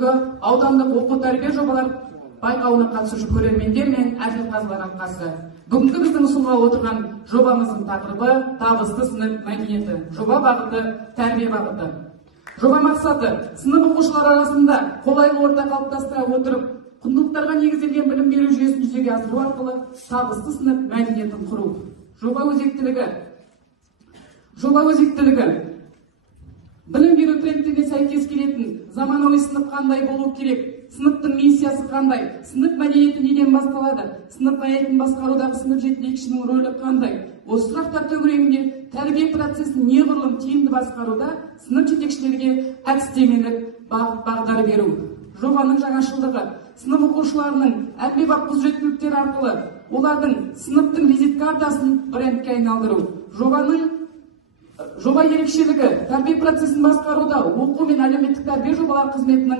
бүгінгі аудандық оқу тәрбие жобалар байқауына қатысушы көрермендер мен әділқазылар алқасы. Бүгінгі біздің ұсынғалы отырған жобамыздың тақырыбы табысты сынып мәдениеті. Жоба бағыты тәрбие бағыты. Жоба мақсаты сынып оқушылар арасында қолайлы орта қалыптастыра отырып, құндылықтарға негізделген білім беру жүйесін жүзеге асыру арқылы табысты сынып мәдениетін құру. Жоба өзектілігі білім беру трендтеріне сәйкес келетін заманауи сынып қандай болу керек, сыныптың миссиясы қандай, сынып мәдениеті неден басталады, сынып мәдениетін басқарудағы сынып жетекшінің рөлі қандай. Осы сұрақтар төңірегінде тәрбие процесін неғұрлым тиімді басқаруда сынып жетекшілерге әдістемелік бағдар беру. Жобаның жаңашылдығы сынып оқушыларының әмбебап құзыреттіліктері арқылы олардың сыныптың визит картасын брендке айналдыру. Жоба ерекшелігі тәрбие процесін басқаруда оқу мен әлеуметтік тәрбие жобалар қызметінің